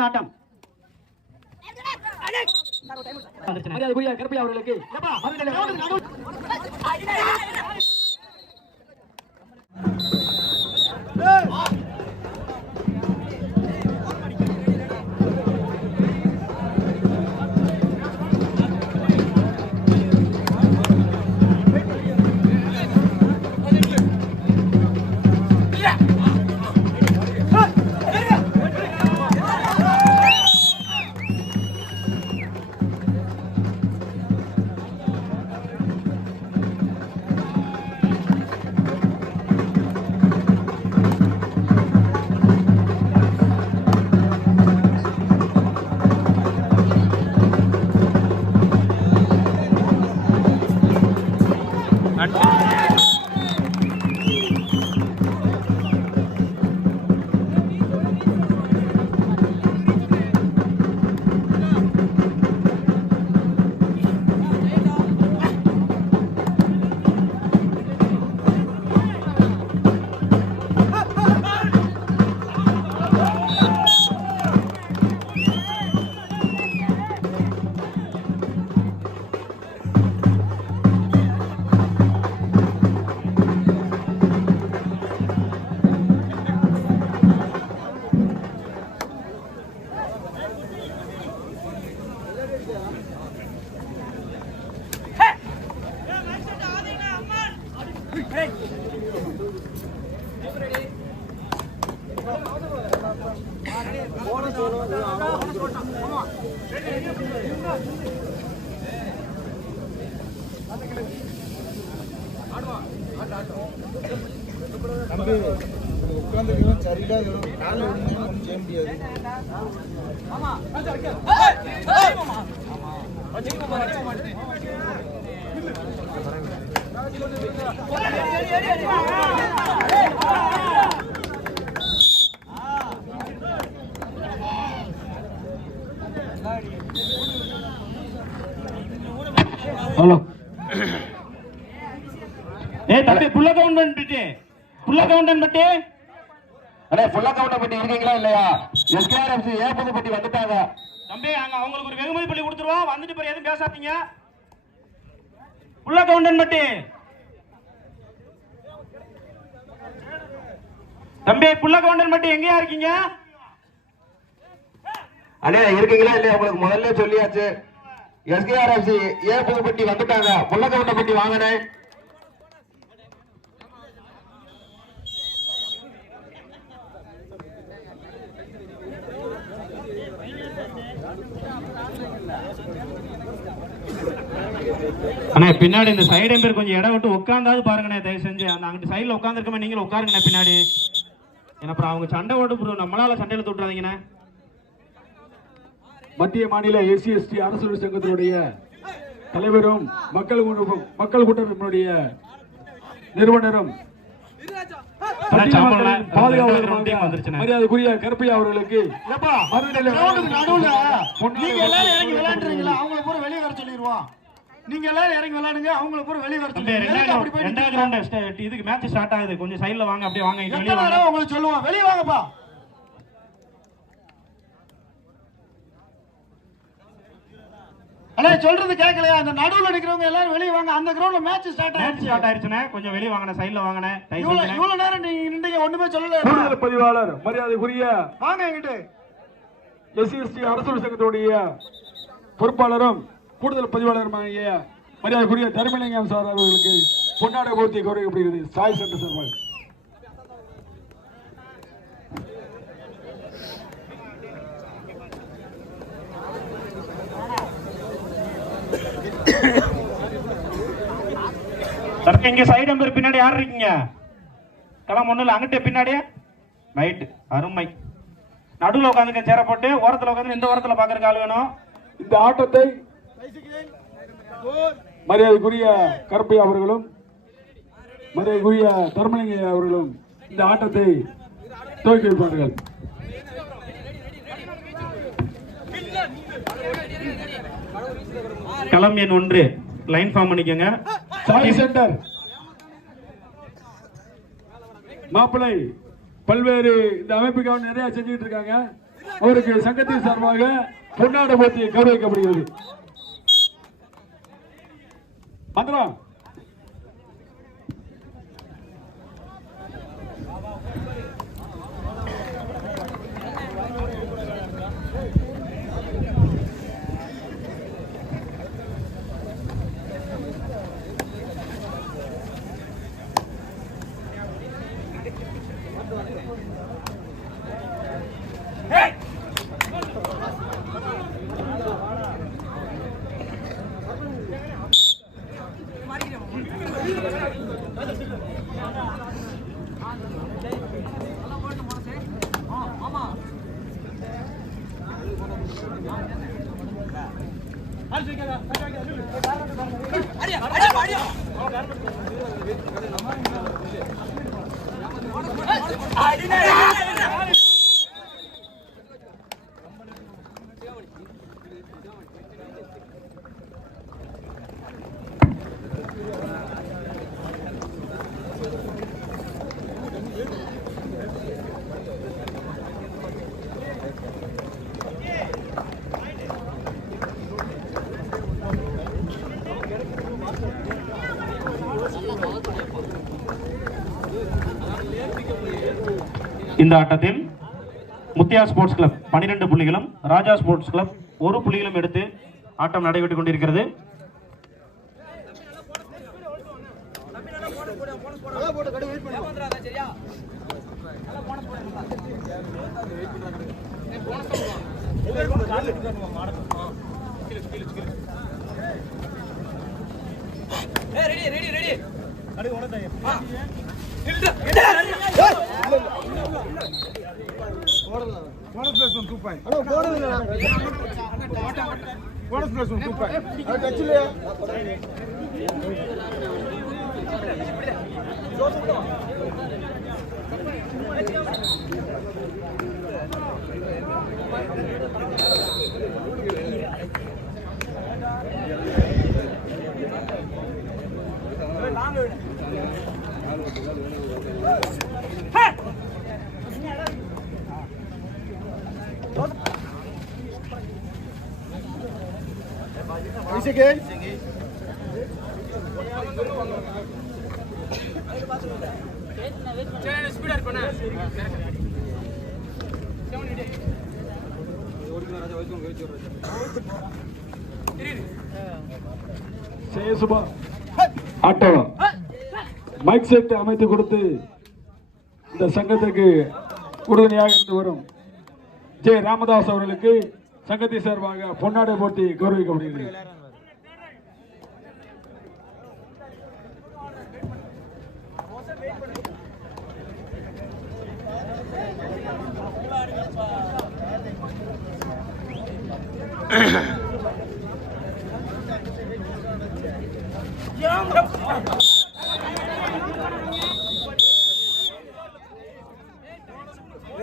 ஒரு ஆட்டம் கருப்பையா அவர்களுக்கு. ஏப்பா, தம்பி உட்காந்துக்கலாம் சரியில்லை காலில் விழுந்தீங்கன்னா ஒன்றும் செய்ய முடியாது. ஹலோ. ஏ தம்பி புள்ள கவுண்ட் பண்ணிட்டு புள்ள கவுண்டன் பட்டி? அண்ணே ஃபுல்லா கவுண்டர் பட்டி இருக்கீங்களா இல்லையா? எஸ்கேஆர்எஃப்சி ஏப்பது பட்டி வந்துட்டாங்க. தம்பி அங்க அவங்களுக்கு ஒரு வெகுமதி பள்ளி கொடுத்துருவோம். வந்துட்டு பிறகு எதுவும் பேசாதீங்க. புள்ள கவுண்டன் பட்டி. தம்பி புள்ள கவுண்டன் பட்டி எங்கயா இருக்கீங்க? அண்ணே இருக்கீங்களா இல்லையா? உங்களுக்கு முதல்ல சொல்லியாச்சு. எஸ்கேஆர்எஃப்சி ஏப்பது பட்டி வந்துட்டாங்க. ஃபுல்லா கவுண்டர் அண்ணா பின்னாடி இந்த சைடு பேர் கொஞ்சம் இடம் விட்டு உட்காந்தாது பாருங்கண்ணே தயவு செஞ்சு அந்த அங்கிட்டு சைடுல உட்காந்துருக்கமே நீங்களும் உட்காருங்கண்ணே பின்னாடி. ஏன்னா அப்புறம் அவங்க சண்டை ஓட்டு bro. நம்மளால சண்டையில தொட்டுறாதீங்கண்ணே. மத்திய மாநில எஸ்சி எஸ்டி அரசு சங்கத்தினுடைய தலைவரும் மக்கள் மக்கள் கூட்டமைப்பினுடைய நிறுவனரும். மரியாதைக்குரிய கருப்பையா அவர்களுக்கு நடுவுல நீங்க எல்லாரும் இறங்கி விளையாண்டுறீங்களா அவங்கள பூரா வெளியே வர சொல்லிடுவோம். நீங்க எல்லாரும் இறங்கி விளையாடுங்க அவங்கள பூரா வெளியே வர தம்பி சொல்லிடுங்க எதுக்கு அப்படி ரெண்டாவது ரவுண்ட் இதுக்கு மேட்ச் ஸ்டார்ட் ஆகுது. கொஞ்சம் சைடுல வாங்க அப்படியே வாங்க வெளிய வாங்க. உங்களுக்கு சொல்லுவோம் வெளியே வாங்கப்பா. அண்ணே சொல்றது கேட்கலையா? அந்த நடுவுல நிக்கிறவங்க எல்லாரும் வெளியே வாங்க. அந்த கிரவுண்ட்ல மேட்ச் ஸ்டார்ட் மேட்ச் ஆயிடுச்சு. ஸ்டார்ட் ஆயிருச்சுண்ணே கொஞ்சம் வெளிய வாங்கண்ணே சைடுல தயவு இவ்வளவு. இவ்வளவு நேரம் நீங்க நின்றீங்க ஒண்ணுமே சொல்லல. கூடுதல் பதிவாளர் மரியாதைக்குரிய வாங்க எங்கிட்டு எஸ்சி எஸ்டி அரசு சங்கத்தினுடைய பொறுப்பாளரும் கூடுதல் பதிவாளருமாகிய மரியாதைக்குரிய தர்மலிங்கம் சார் அவர்களுக்கு பொன்னாடை போர்த்தி கௌரவிக்கப்படுகிறது சாய் சென்டர் சார்பாக இங்க சைடு நம்பர் பின்னாடி யார் இருக்கீங்க? களம் ஒண்ணு அங்கிட்ட பின்னாடியே? ரைட் அருமை. நடுவுல உட்காந்துக்க சேர போட்டு ஓரத்துல உட்காந்து இந்த ஓரத்துல பாக்குறதுக்கு ஆள் வேணும். இந்த ஆட்டத்தை மரியாதைக்குரிய கருப்பையா அவர்களும் மரியாதைக்குரிய தர்மலிங்க அவர்களும் இந்த ஆட்டத்தை துவக்கி வைப்பார்கள். களம் எண் ஒன்று. லைன் ஃபார்ம் பண்ணிக்கோங்க. சென்டர் மாப்பிள்ளை பல்வேறு இந்த அமைப்புக்காக நிறைய செஞ்சுக்கிட்டு இருக்காங்க. அவருக்கு சங்கத்தின் சார்பாக பொன்னாட போட்டி கௌரவிக்கப்படுகிறது. Padrão! மந்திரம் இந்த ஆட்டத்தில் முத்தியா ஸ்போர்ட்ஸ் கிளப் 12 புள்ளிகளும் ராஜா ஸ்போர்ட்ஸ் கிளப் ஒரு புள்ளிகளும் எடுத்து ஆட்டம் நடைபெற்றுக் கொண்டிருக்கிறது. Bonus plus one two point bonus plus one two point டச்சில் சேசுபா ஆட்டோ. மைக் செட் அமைத்து கொடுத்து இந்த சங்கத்திற்கு உறுதுணையாக இருந்து வரும் ஜே ராமதாஸ் அவர்களுக்கு சங்கத்தின் சார்பாக பொன்னாடை போட்டி கௌரவிக்கப்படுகிறது.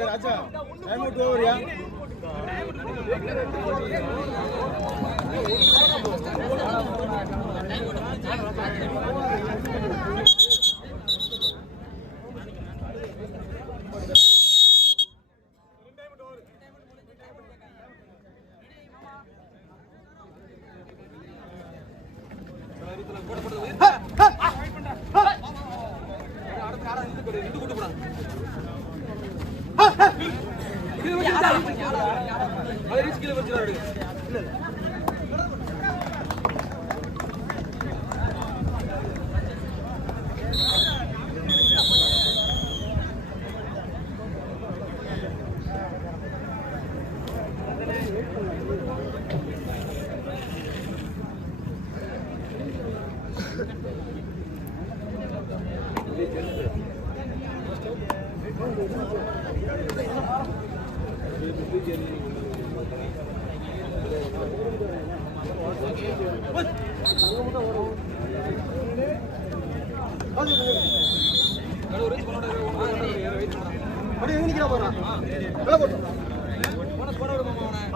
ராஜா டைம் அவுட் ஓவரியா அப்படி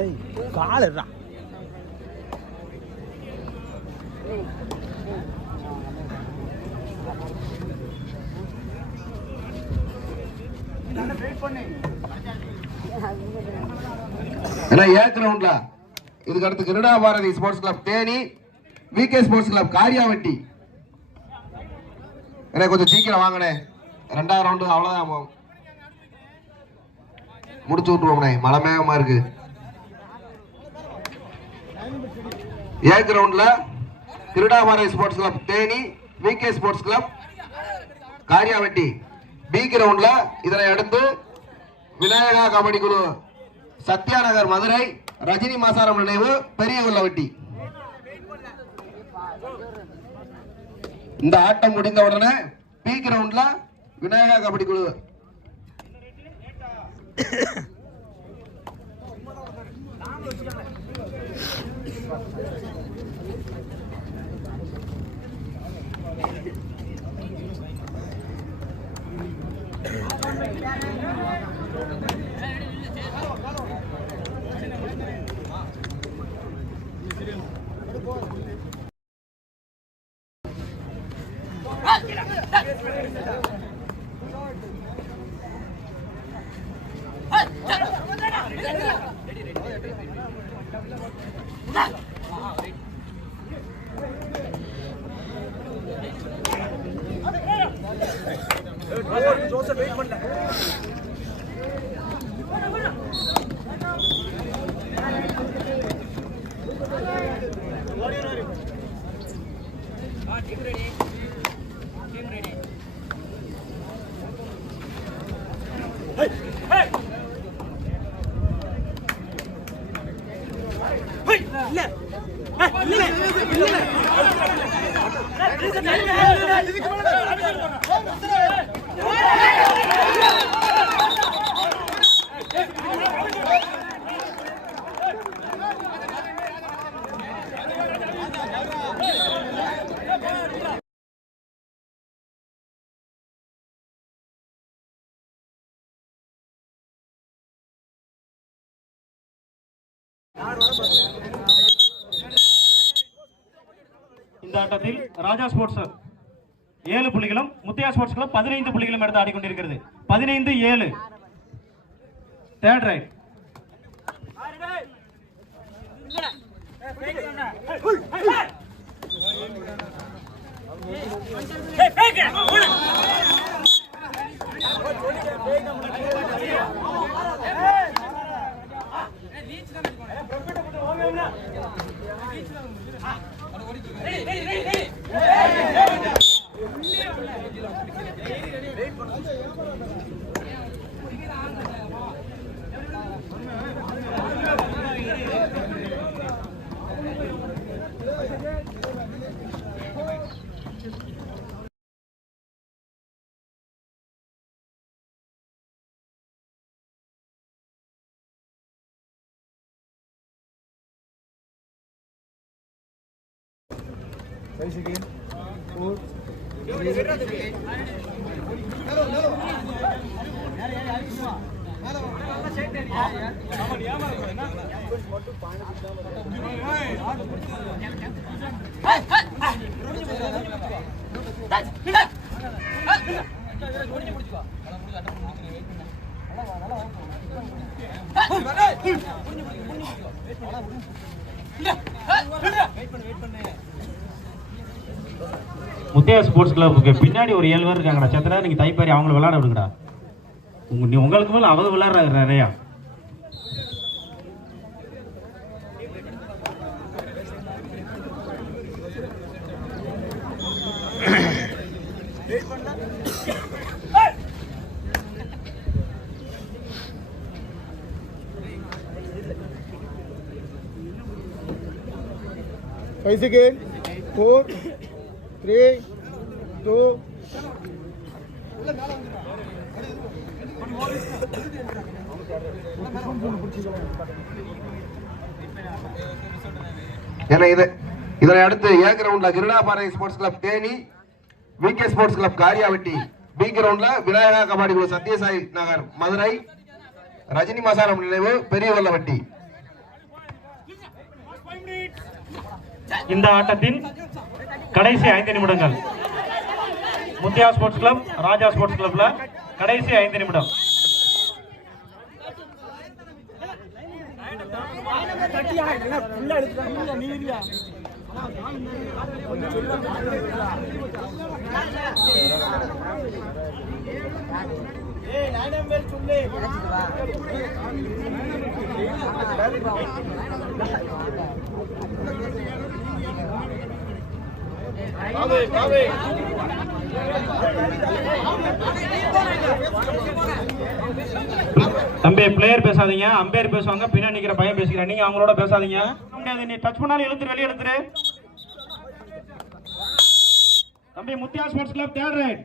ஏய் காலடா ஏன்னா ஏ கிரவுண்ட்ல இதுக்கு அடுத்து Kreeda Bharathi sports club Theni VK sports club Kariyavatti. எனக்கு கொஞ்சம் சீக்கிரம் வாங்கண்ணே. ரெண்டாவது ரவுண்டு அவ்வளோதான் மோ- முடிச்சு விட்டுருவோம்ண்ணே. மழை மேகமா இருக்கு. ஏ கிரவுண்ட்ல Kreeda Bharathi sports club Theni VK sports club Kariyavatti. B கிரவுண்ட்ல இதனை அடுத்து விநாயகா கபடி குழு சத்யா நகர் மதுரை ரஜினி மாசாரம் நினைவு பெரிய உள்ளவட்டி இந்த ஆட்டம் முடிந்த உடனே பி கிரவுண்ட்ல விநாயகா கபடி குழு. இந்த ஆட்டத்தில் ராஜா ஸ்போர்ட்ஸ் ஏழு புள்ளிகளும் முத்தையா ஸ்போர்ட்ஸ் கிளப் பதினைந்து புள்ளிகளும் எடுத்து ஆடிக்கொண்டிருக்கிறது பதினைந்து ஏழு third right ready ready ready once again. Four. Wait பண்ணு வெயிட் பண்ணு முத்தையா ஸ்போர்ட்ஸ் கிளப்புக்கு பின்னாடி ஒரு ஏழு பேர் இருக்காங்கடா. சத்திரா நீங்கள் தைப்பாரி அவங்கள விளாட விடுங்கடா. உங்க நீ உங்களுக்கு மேலே அவங்க விளாட்றாங்க நிறையா. Five again, four, three two ஏன்னா இது இதனை அடுத்து ஏ கிரவுண்ட்ல sports club Theni VK sports club Kariyavatti B கிரவுண்ட்ல விநாயகா கபாடி குழு சத்யசாய் நகர் மதுரை ரஜினி மசானம் நினைவு பெரிய வல்லவட்டி. இந்த ஆட்டத்தின் கடைசி ஐந்து நிமிடங்கள். Muthiya sports club Raja sports கிளப்ல கடைசி ஐந்து நிமிடம். தம்பி பிளேயர் பேசாதீங்க. அம்பையர் பேசுவாங்க பின்னாடி நிக்கிற பையன் பேசிக்கிறேன். நீங்க அவங்களோட பேசாதீங்க. முடியாது நீ டச் பண்ணாலும் எழுத்துரு வெளியே எழுத்துரு தம்பி Muthiya sports club third right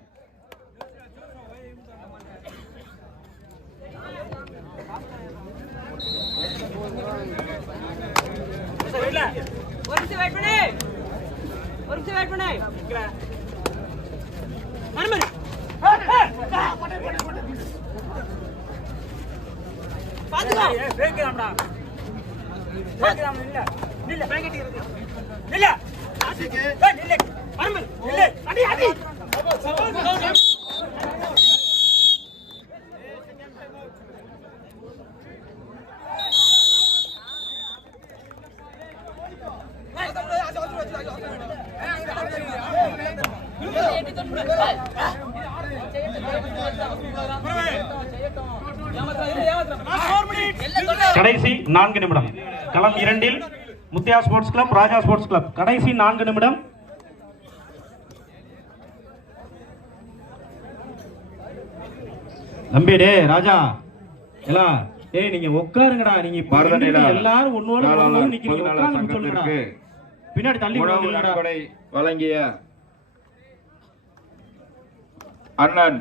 ஒரு நிமிஷம் வெயிட் பண்ணு. பாத்துக்கோ வேக்கலாம் இல்ல. இல்ல பேக்கெட் இருக்கு. இல்ல ஏய் இல்ல மறுமணி இல்ல அடி அடி கடைசி நான்கு நிமிடம். களம் இரண்டில் Muthiya sports club Raja sports club. கடைசி நான்கு நிமிடம். தம்பி டே ராஜா. எல்லாம் ஏய் நீங்க உட்காருங்கடா. நீங்க எல்லாரும் நிக்கிறீங்க. சொல்லுங்கடா சங்கத்திற்கு பின்னாடி தள்ளி வழங்கிய அண்ணன்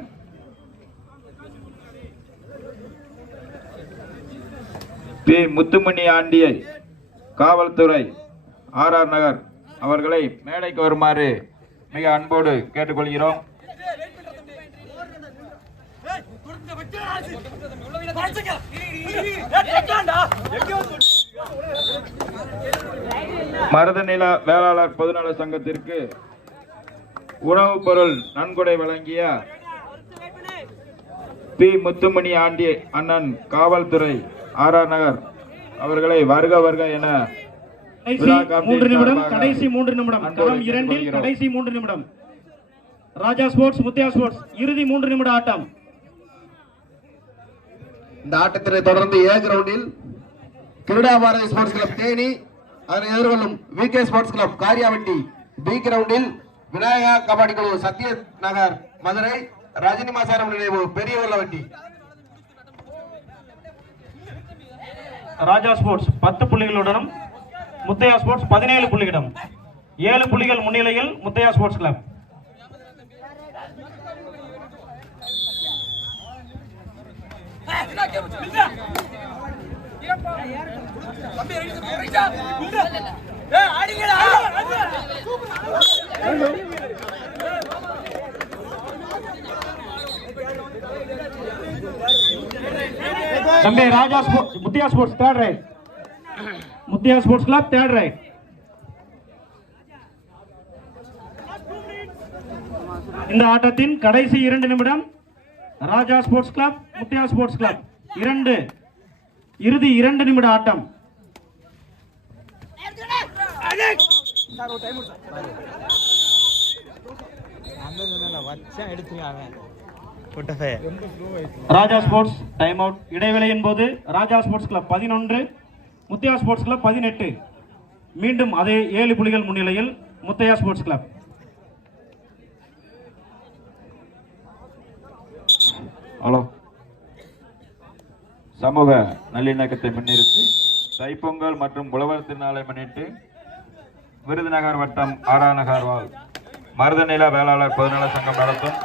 பி. முத்துமணி ஆண்டியை காவல்துறை ஆர். ஆர். நகர் அவர்களை மேடைக்கு வருமாறு மிக அன்போடு கேட்டுக்கொள்கிறோம். மருதநில வேளாளர் பொதுநல சங்கத்திற்கு உணவுப் பொருள் நன்கொடை வழங்கிய பி. முத்துமணி ஆண்டி அண்ணன் காவல்துறை ஆர் ஆர் நகர் அவர்களை வருக வருக என மூன்று நிமிடம் கடைசி மூன்று நிமிடம். களம் இரண்டில். கடைசி மூன்று நிமிடம். ராஜா ஸ்போர்ட்ஸ் முத்தியா ஸ்போர்ட்ஸ் இறுதி மூன்று நிமிட ஆட்டம். இந்த ஆட்டத்தினை தொடர்ந்து ஏ கிரவுண்டில் கிருடாபாறை ஸ்போர்ட்ஸ் கிளப் தேனி அதனை எதிர்கொள்ளும் VK sports club Kariyavatti. B கிரவுண்டில் விநாயகா கபாடி குழு சத்ய நகர் மதுரை ரஜினி மாசாரம் நினைவு பெரிய வல்லவட்டி ராஜா ஸ்போர்ட்ஸ் பத்து புள்ளிகளுடனும் முத்தையா ஸ்போர்ட்ஸ் பதினேழு புள்ளியிடம். ஏழு புள்ளிகள் முன்னிலையில் முத்தையா ஸ்போர்ட்ஸ் கிளப். தம்பி Raja sports Muthiya sports third right Muthiya sports club third right இந்த ஆட்டத்தின் கடைசி இரண்டு நிமிடம் Raja sports club Muthiya sports club இரண்டு. இறுதி இரண்டு நிமிட ஆட்டம். Raja sports time out. இடைவேளையின் போது ராஜா ஸ்போர்ட்ஸ் கிளப் பதினொன்று முத்தையா ஸ்போர்ட்ஸ் கிளப் பதினெட்டு. மீண்டும் அதே ஏழு புலிகள் முன்னிலையில் முத்தையா ஸ்போர்ட்ஸ் கிளப். ஹலோ. சமூக நல்லிணக்கத்தை முன்னிறுத்தி தைப்பொங்கல் மற்றும் உழவர் திருநாளை முன்னிட்டு விருதுநகர் வட்டம் ஆறாநகர் வாழ் மருதநில வேளாளர் பொதுநல சங்கம் நடத்தும்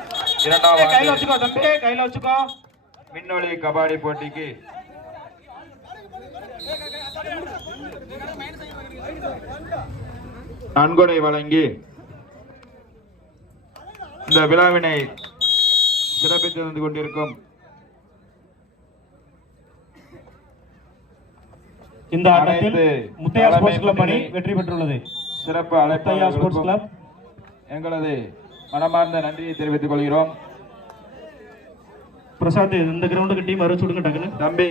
மின்னொலி கபாடி போட்டிக்கு நன்கொடை வழங்கி இந்த விழாவினை சிறப்பித்து வந்து கொண்டிருக்கும் இந்த ஆட்டத்தில் முத்தையா ஸ்போர்ட்ஸ் கிளப் அணி வெற்றி பெற்றுள்ளது. சிறப்பு முத்தையா ஸ்போர்ட்ஸ் கிளப். எங்களது மனமார்ந்த நன்றியை தெரிவித்துக் கொள்கிறோம். பிரசாத் இந்த கிரவுண்டுக்கு டீம் அறிவிச்சு விடுங்க டக்குன்னு தம்பி